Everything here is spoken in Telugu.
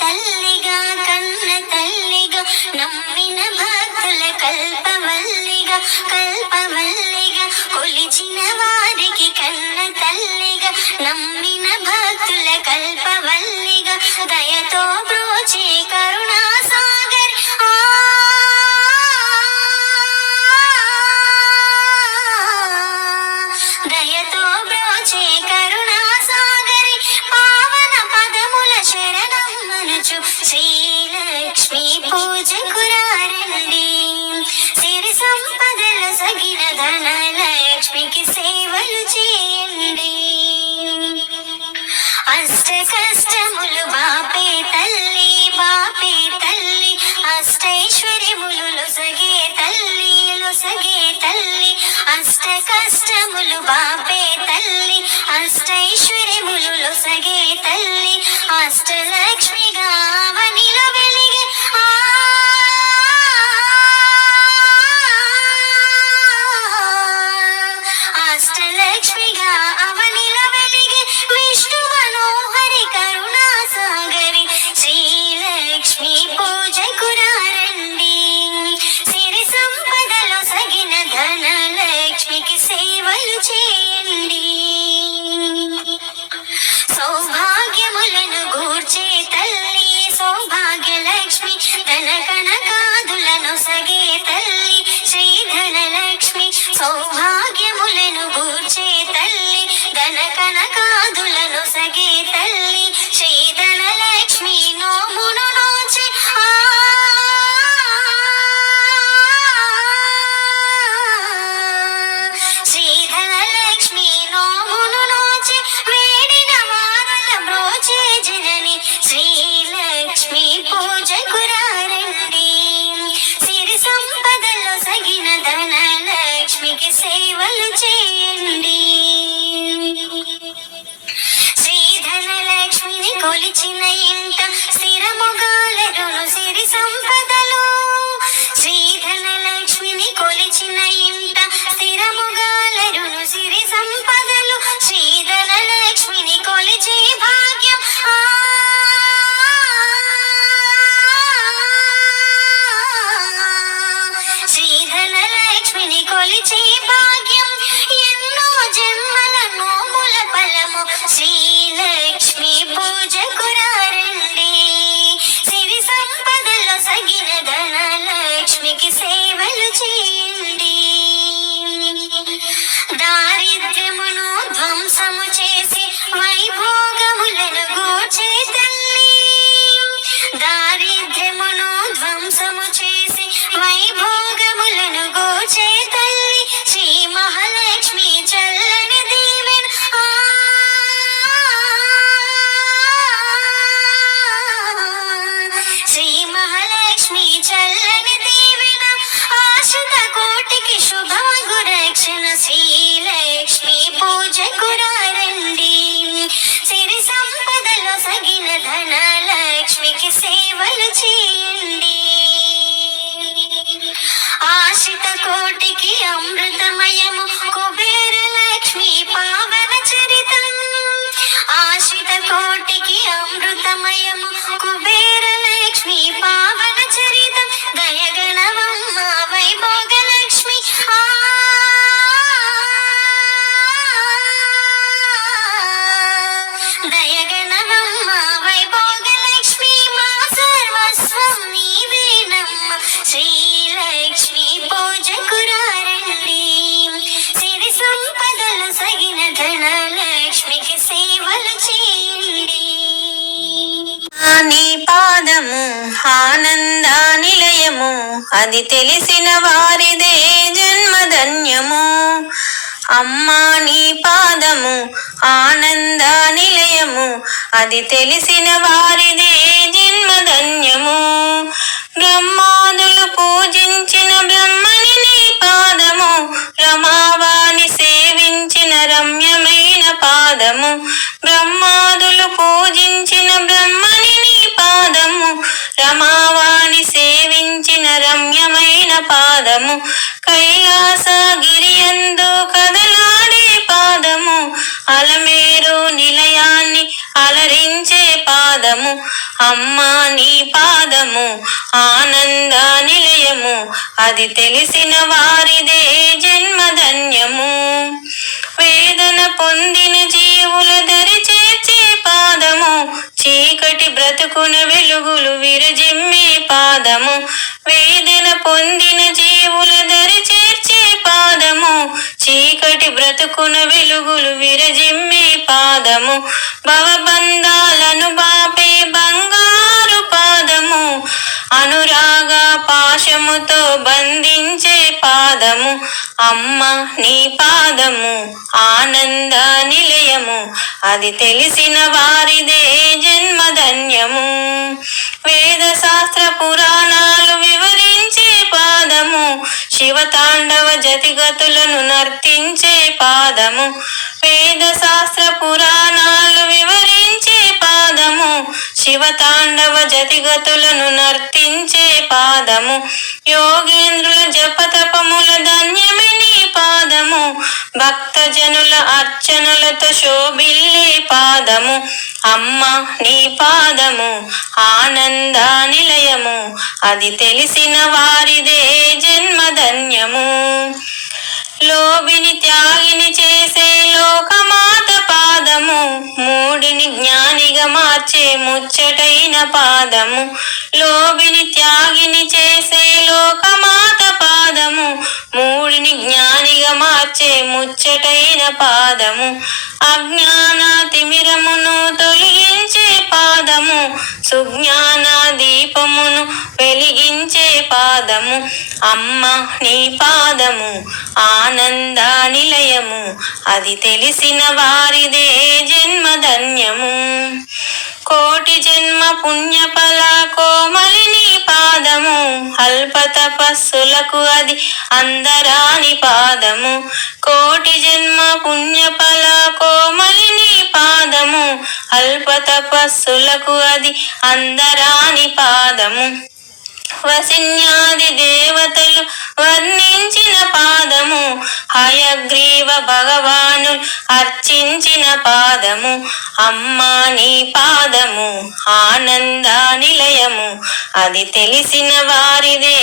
తల్లిగా కన్న తల్లిగా నమ్మిన భక్తుల కల్పవల్లిగా కల్పవల్లిగా కొలిచిన వారికి కన్న తల్లిగా నమ్మిన భక్తుల కల్పవల్లిగా దయతో శ్రీలక్ష్మి పూజ కురారండి సిరి సంపదల సగిన ధనలక్ష్మికి సేవలు చేయండి. అష్ట కష్టములు బాపే తల్లి బాపే తల్లి. అష్టైశ్వర్యములు లొసగే తల్లి లొసగే తల్లి. అష్ట కష్టములు బాపే తల్లి అష్టైశ్వర్యములు లొసగే తల్లి. అష్ట సౌభాగ్యములను గూర్చే తల్లి ధన కనకాదులను సగే లక్ష్మిని కొలిచే భాగ్యం. ఎన్నో జన్మల నోముల ఫలము. శ్రీలక్ష్మి పూజ మహాలక్ష్మి చల్లని దీవెన ఆశ్రిత కోటికి శుభమగు రక్షణ శ్రీలక్ష్మి పూజ కురారండి సిరి సంపదలో సగిన ధనలక్ష్మికి సేవలు చేయండి. ఆశిత కోటికి అమృతమయము కుబేర లక్ష్మి పావన చరితం. ఆశిత కోటికి అమృతమయము కుబేర శ్రీలక్ష్మి పూజ కురారండి సిరి సంపదలు సగిన ధనలక్ష్మికి సేవలు చేయండి. నీ పాదము ఆనంద నిలయము అది తెలిసిన వారిదే జన్మధన్యము. అమ్మా నీ పాదము ఆనంద నిలయము అది తెలిసిన వారిదే జన్మధన్యము. పాదము. కైలాసగిరియందు కదలాడే పాదము. అలమేరు నిలయాన్ని అలరించే పాదము. అమ్మా నీ పాదము ఆనంద నిలయము. అది తెలిసిన వారిదే జన్మధన్యము. వేదన పొందిన జీవుల దరి చేర్చే పాదము. చీకటి బ్రతుకున వెలుగులు విరజిమ్మే పాదము. వేదన పొందిన బ్రతుకున వెలుగులు విరజిమ్మే పాదము. భవబంధాలను బాపే బంగారు పాదము. అనురాగ పాశముతో బంధించే పాదము. అమ్మ నీ పాదము ఆనంద నిలయము. అది తెలిసిన వారిదే జన్మధన్యము. వేద శాస్త్ర పురాణాలు తాండవ జతిగతులను నర్తించే పాదము. వేద శాస్త్ర పురాణాలు వివరించే పాదము. శివ తాండవ జతిగతులను నర్తించే పాదము. యోగేంద్రుల జపతపముల ధన్యమిని పాదము. భక్తజనుల అర్చనలతో శోభిల్లే పాదము. అమ్మ నీ పాదము ఆనంద నిలయము అది తెలిసిన వారిదే జన్మధన్యము. లోబిని త్యాగిని చేసే లోకమాత పాదము మూడిని జ్ఞానిగా మార్చే ముచ్చటైన పాదము. లోబిని త్యాగిని చేసే లోకమాత పాదము మూడిని జ్ఞానిగా మార్చే ముచ్చటైన పాదము. అజ్ఞాన తిమిరమును తొలగించే పాదము సుజ్ఞాన దీపమును వెలిగించే పాదము అమ్మ నీ పాదము ఆనంద నిలయము అది తెలిసిన వారిదే జన్మధన్యము. కోటి జన్మ పుణ్యఫల కోమలిని పాదము అల్ప తపస్సులకు అది అందరాని పాదము. కోటి జన్మ పుణ్యఫల కోమలిని పాదము అల్ప తపస్సులకు అది అందరాని పాదము. వసిన్యాది దేవతలు వర్ణించిన పాదము హయగ్రీవ భగవాను అర్చించిన పాదము అమ్మా నీ పాదము ఆనంద నిలయము. అది తెలిసిన వారిదే.